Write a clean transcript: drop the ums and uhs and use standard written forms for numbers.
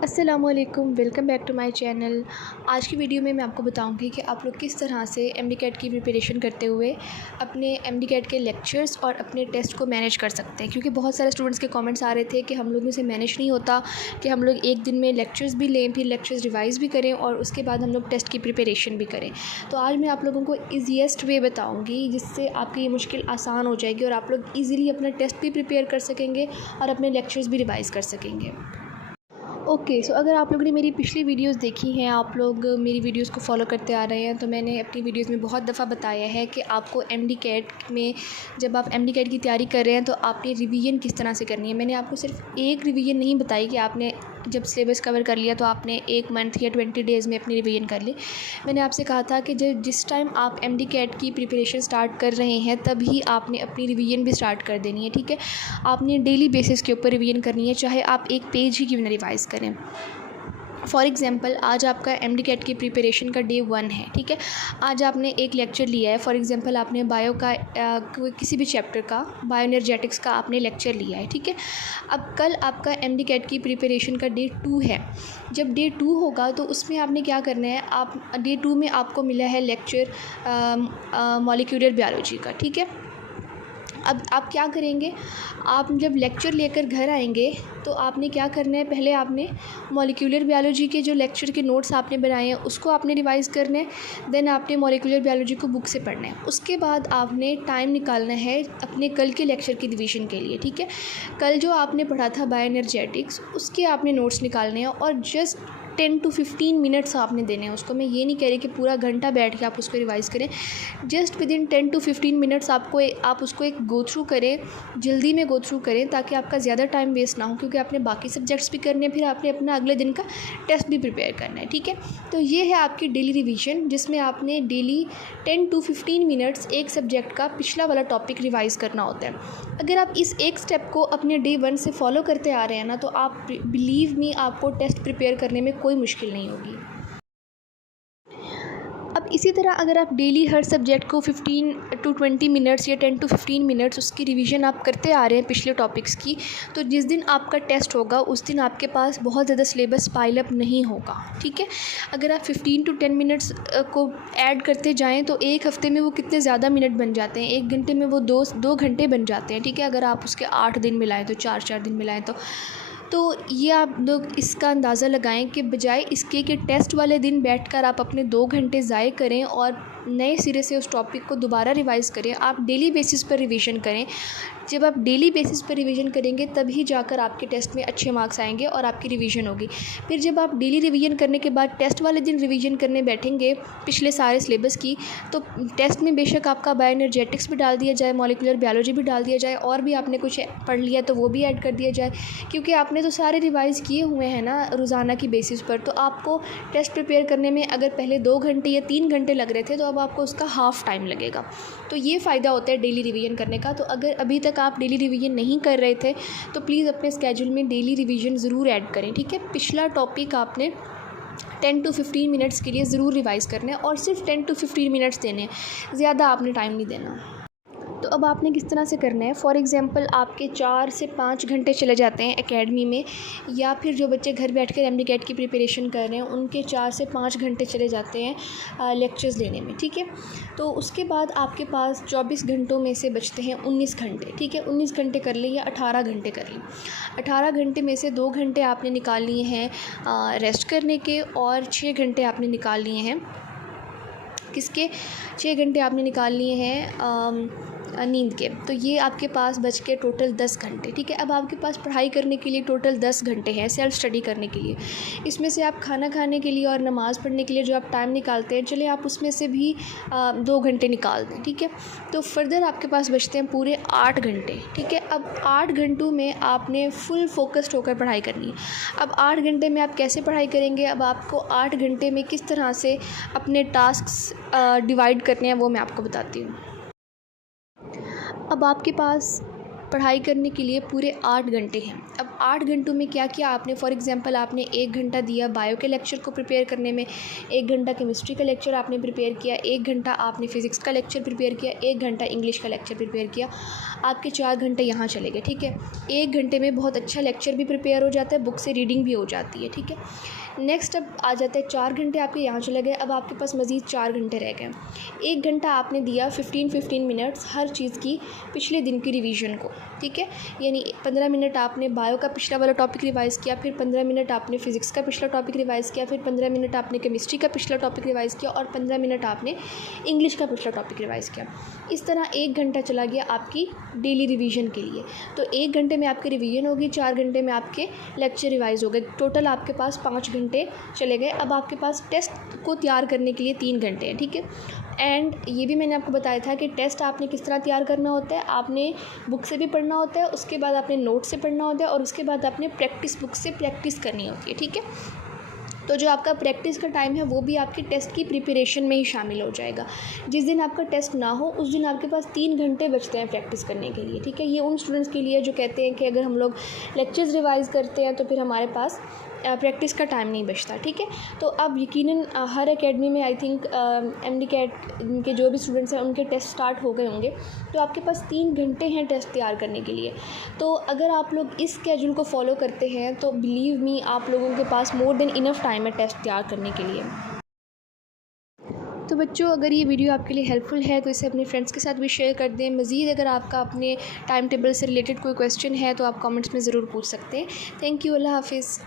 अस्सलामुअलैकुम, welcome back to my channel. आज की वीडियो में मैं आपको बताऊंगी कि आप लोग किस तरह से एमडी कैट की प्रिपरेशन करते हुए अपने एमडी कैट के लेक्चर्स और अपने टेस्ट को मैनेज कर सकते हैं। क्योंकि बहुत सारे स्टूडेंट्स के कमेंट्स आ रहे थे कि हम लोगों से मैनेज नहीं होता कि हम लोग एक दिन में लेक्चर्स भी लें, फिर लेक्चर्स रिवाइज़ भी करें और उसके बाद हम लोग टेस्ट की प्रिपरेशन भी करें। तो आज मैं आप लोगों को ईजीएस्ट वे बताऊँगी जिससे आपकी ये मुश्किल आसान हो जाएगी और आप लोग ईज़िली अपना टेस्ट भी प्रिपेयर कर सकेंगे और अपने लेक्चर्स भी रिवाइज़ कर सकेंगे। सो अगर आप लोगों ने मेरी पिछली वीडियोस देखी हैं, आप लोग मेरी वीडियोस को फॉलो करते आ रहे हैं, तो मैंने अपनी वीडियोस में बहुत दफ़ा बताया है कि आपको एमडी कैट में जब आप एमडी कैट की तैयारी कर रहे हैं तो आपने रिवीजन किस तरह से करनी है। मैंने आपको सिर्फ एक रिवीजन नहीं बताई कि आपने जब सिलेबस कवर कर लिया तो आपने 1 मंथ या 20 डेज़ में अपनी रिवीजन कर ली। मैंने आपसे कहा था कि जिस टाइम आप एमडी कैट की प्रिपरेशन स्टार्ट कर रहे हैं तभी आपने अपनी रिवीजन भी स्टार्ट कर देनी है, ठीक है। आपने डेली बेसिस के ऊपर रिवीजन करनी है, चाहे आप एक पेज ही क्यों ना रिवाइज़ करें। फॉर एग्ज़ाम्पल आज आपका एमडी कैट की प्रिपरेशन का डे 1 है, ठीक है। आज आपने एक लेक्चर लिया है, फॉर एग्ज़ाम्पल आपने बायो का किसी भी चैप्टर का बायोएनर्जेटिक्स का आपने लेक्चर लिया है, ठीक है। अब कल आपका एमडी कैट की प्रिपरेशन का डे 2 है। जब डे 2 होगा तो उसमें आपने क्या करना है, आप डे 2 में आपको मिला है लेक्चर मॉलिक्यूलर बायोलॉजी का, ठीक है। अब आप क्या करेंगे, आप जब लेक्चर लेकर घर आएंगे तो आपने क्या करना है, पहले आपने मॉलिक्यूलर बायोलॉजी के जो लेक्चर के नोट्स आपने बनाए हैं उसको आपने रिवाइज़ करना है। देन आपने मॉलिक्यूलर बायोलॉजी को बुक से पढ़ना है। उसके बाद आपने टाइम निकालना है अपने कल के लेक्चर की रिवीजन के लिए, ठीक है। कल जो आपने पढ़ा था बायोएनर्जेटिक्स उसके आपने नोट्स निकालने हैं और जस्ट 10 to 15 मिनट्स आपने देने हैं उसको। मैं ये नहीं कह रही कि पूरा घंटा बैठ के आप उसको रिवाइज़ करें। जस्ट विदिन 10 to 15 मिनट्स आप उसको एक गो थ्रू करें, जल्दी में गो थ्रू करें ताकि आपका ज़्यादा टाइम वेस्ट ना हो, क्योंकि आपने बाकी सब्जेक्ट्स भी करने हैं, फिर आपने अपना अगले दिन का टेस्ट भी प्रिपेयर करना है, ठीक है। तो ये है आपकी डेली रिवीजन जिसमें आपने डेली 10 to 15 मिनट्स एक सब्जेक्ट का पिछला वाला टॉपिक रिवाइज़ करना होता है। अगर आप इस एक स्टेप को अपने डे 1 से फॉलो करते आ रहे हैं ना, तो आप बिलीव मी आपको टेस्ट प्रिपेयर करने में कोई मुश्किल नहीं होगी। अब इसी तरह अगर आप डेली हर सब्जेक्ट को 15 to 20 मिनट्स या 10 to 15 मिनट्स उसकी रिवीजन आप करते आ रहे हैं पिछले टॉपिक्स की, तो जिस दिन आपका टेस्ट होगा उस दिन आपके पास बहुत ज़्यादा सिलेबस पाइल अप नहीं होगा, ठीक है। अगर आप 15 to 10 मिनट्स को ऐड करते जाएँ तो एक हफ़्ते में वो कितने ज़्यादा मिनट बन जाते हैं, एक घंटे में वो दो घंटे बन जाते हैं, ठीक है। अगर आप उसके 8 दिन मिलाएँ तो 4 दिन मिलाएँ तो ये आप लोग इसका अंदाज़ा लगाएं कि बजाय इसके कि टेस्ट वाले दिन बैठकर आप अपने 2 घंटे ज़ाय करें और नए सिरे से उस टॉपिक को दोबारा रिवाइज़ करें, आप डेली बेसिस पर रिवीजन करें। जब आप डेली बेसिस पर रिवीजन करेंगे तभी जाकर आपके टेस्ट में अच्छे मार्क्स आएंगे और आपकी रिवीजन होगी। फिर जब आप डेली रिवीजन करने के बाद टेस्ट वाले दिन रिवीजन करने बैठेंगे पिछले सारे सिलेबस की, तो टेस्ट में बेशक आपका बायोएनर्जेटिक्स भी डाल दिया जाए, मॉलिक्यूलर बायोलॉजी भी डाल दिया जाए और भी आपने कुछ पढ़ लिया तो वो भी ऐड कर दिया जाए, क्योंकि आपने तो सारे रिवाइज़ किए हुए हैं ना रोज़ाना की बेसिस पर। तो आपको टेस्ट प्रिपेयर करने में अगर पहले 2 घंटे या 3 घंटे लग रहे थे तो अब आपको उसका हाफ़ टाइम लगेगा। तो ये फ़ायदा होता है डेली रिवीजन करने का। तो अगर अभी तक आप डेली रिवीजन नहीं कर रहे थे तो प्लीज़ अपने स्केड्यूल में डेली रिवीजन ज़रूर ऐड करें, ठीक है। पिछला टॉपिक आपने 10 to 15 मिनट्स के लिए ज़रूर रिवाइज़ करना है और सिर्फ 10 to 15 मिनट्स देने हैं, ज़्यादा आपने टाइम नहीं देना। तो अब आपने किस तरह से करना है, फॉर एग्ज़ाम्पल आपके 4 से 5 घंटे चले जाते हैं एकेडमी में, या फिर जो बच्चे घर बैठकर एमडी कैट की प्रिपरेशन कर रहे हैं उनके 4 से 5 घंटे चले जाते हैं लेक्चर्स लेने में, ठीक है। तो उसके बाद आपके पास 24 घंटों में से बचते हैं 19 घंटे, ठीक है। 19 घंटे कर लें या 18 घंटे कर लें। 18 घंटे में से 2 घंटे आपने निकाल लिए हैं रेस्ट करने के और 6 घंटे आपने निकाल लिए हैं किसके, 6 घंटे आपने निकाल लिए हैं नींद के। तो ये आपके पास बच के टोटल 10 घंटे, ठीक है। अब आपके पास पढ़ाई करने के लिए टोटल 10 घंटे हैं सेल्फ़ स्टडी करने के लिए। इसमें से आप खाना खाने के लिए और नमाज़ पढ़ने के लिए जो आप टाइम निकालते हैं, चले आप उसमें से भी 2 घंटे निकाल दें, ठीक है। तो फर्दर आपके पास बचते हैं पूरे 8 घंटे, ठीक है। अब 8 घंटों में आपने फुल फोकस्ड होकर पढ़ाई करनी है। अब 8 घंटे में आप कैसे पढ़ाई करेंगे, अब आपको 8 घंटे में किस तरह से अपने टास्क्स डिवाइड करने हैं वो मैं आपको बताती हूँ। अब आपके पास पढ़ाई करने के लिए पूरे 8 घंटे हैं। अब 8 घंटों में क्या किया आपने, फॉर एग्ज़ाम्पल आपने 1 घंटा दिया बायो के लेक्चर को प्रिपेयर करने में, 1 घंटा केमिस्ट्री का लेक्चर आपने प्रिपेयर किया, 1 घंटा आपने फ़िज़िक्स का लेक्चर प्रिपेयर किया, 1 घंटा इंग्लिश का लेक्चर प्रिपेयर किया, आपके 4 घंटे यहाँ चले गए। ठीक है, 1 घंटे में बहुत अच्छा लेक्चर भी प्रिपेयर हो जाता है, बुक से रीडिंग भी हो जाती है। ठीक है, नेक्स्ट अब आ जाता है 4 घंटे आपके यहाँ चले गए। अब आपके पास मज़ीद 4 घंटे रह गए। 1 घंटा आपने दिया 15 मिनट्स हर चीज़ की पिछले दिन की रिवीजन को। ठीक है, यानी 15 मिनट आपने बायो का पिछला वाला टॉपिक रिवाइज़ किया, फिर 15 मिनट आपने फ़िज़िक्स का पिछला टॉपिक रिवाइज़ किया, फिर 15 मिनट आपने केमिस्ट्री का पिछला टॉपिक रिवाइज़ किया और 15 मिनट आपने इंग्लिश का पिछला टॉपिक रिवाइज़ किया। इस तरह 1 घंटा चला गया आपकी डेली रिवीजन के लिए। तो 1 घंटे में आपकी रिवीजन होगी, 4 घंटे में आपके लेक्चर रिवाइज़ हो गए, टोटल आपके पास 5 घंटे चले गए। अब आपके पास टेस्ट को तैयार करने के लिए 3 घंटे हैं। ठीक है, एंड ये भी मैंने आपको बताया था कि टेस्ट आपने किस तरह तैयार करना होता है। आपने बुक से भी पढ़ना होता है, उसके बाद आपने नोट से पढ़ना होता है और उसके बाद आपने प्रैक्टिस बुक से प्रैक्टिस करनी होती है। ठीक है, तो जो आपका प्रैक्टिस का टाइम है वो भी आपके टेस्ट की प्रिपरेशन में ही शामिल हो जाएगा। जिस दिन आपका टेस्ट ना हो उस दिन आपके पास 3 घंटे बचते हैं प्रैक्टिस करने के लिए। ठीक है, ये उन स्टूडेंट्स के लिए जो कहते हैं कि अगर हम लोग लेक्चर्स रिवाइज़ करते हैं तो फिर हमारे पास प्रैक्टिस का टाइम नहीं बचता। ठीक है, तो अब यकीनन हर एकेडमी में आई थिंक MD-CAT के जो भी स्टूडेंट्स हैं उनके टेस्ट स्टार्ट हो गए होंगे, तो आपके पास 3 घंटे हैं टेस्ट तैयार करने के लिए। तो अगर आप लोग इस स्केड्यूल को फॉलो करते हैं तो बिलीव मी आप लोगों के पास मोर देन इनफ टाइम है टेस्ट तैयार करने के लिए। तो बच्चों, अगर ये वीडियो आपके लिए हेल्पफुल है तो इसे अपने फ्रेंड्स के साथ भी शेयर कर दें। मज़ीद अगर आपका अपने टाइम टेबल से रिलेटेड कोई क्वेश्चन है तो आप कमेंट्स में ज़रूर पूछ सकते हैं। थैंक यू, अल्लाह हाफ़िज़।